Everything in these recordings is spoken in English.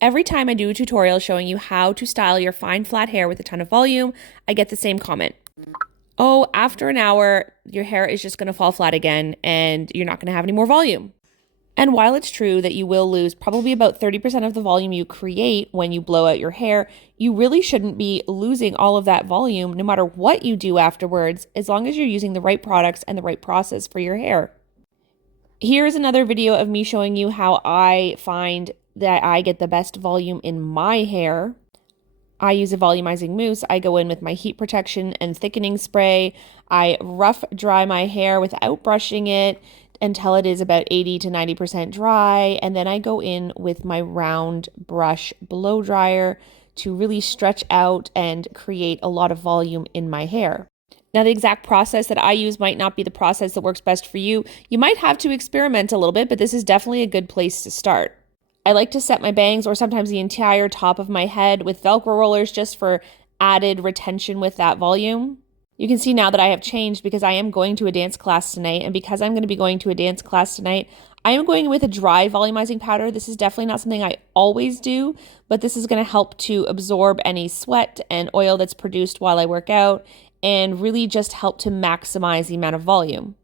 Every time I do a tutorial showing you how to style your fine flat hair with a ton of volume, I get the same comment. Oh, after an hour, your hair is just going to fall flat again and you're not going to have any more volume. And while it's true that you will lose probably about 30% of the volume you create when you blow out your hair, you really shouldn't be losing all of that volume no matter what you do afterwards, as long as you're using the right products and the right process for your hair. Here's another video of me showing you how I find that I get the best volume in my hair. I use a volumizing mousse. I go in with my heat protection and thickening spray. I rough dry my hair without brushing it until it is about 80 to 90% dry. And then I go in with my round brush blow dryer to really stretch out and create a lot of volume in my hair. Now, the exact process that I use might not be the process that works best for you. You might have to experiment a little bit, but this is definitely a good place to start. I like to set my bangs or sometimes the entire top of my head with Velcro rollers just for added retention with that volume. You can see now that I have changed because I am going to a dance class tonight, and because I'm going to be going to a dance class tonight, I am going with a dry volumizing powder. This is definitely not something I always do, but this is going to help to absorb any sweat and oil that's produced while I work out and really just help to maximize the amount of volume.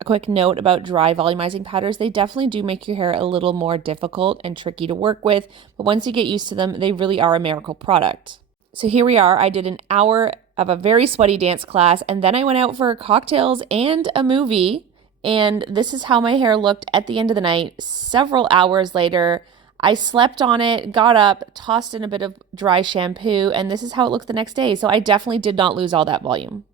A quick note about dry volumizing powders, they definitely do make your hair a little more difficult and tricky to work with, but once you get used to them, they really are a miracle product. So here we are. I did an hour of a very sweaty dance class, and then I went out for cocktails and a movie, and this is how my hair looked at the end of the night. Several hours later, I slept on it, got up, tossed in a bit of dry shampoo, and this is how it looked the next day. So I definitely did not lose all that volume.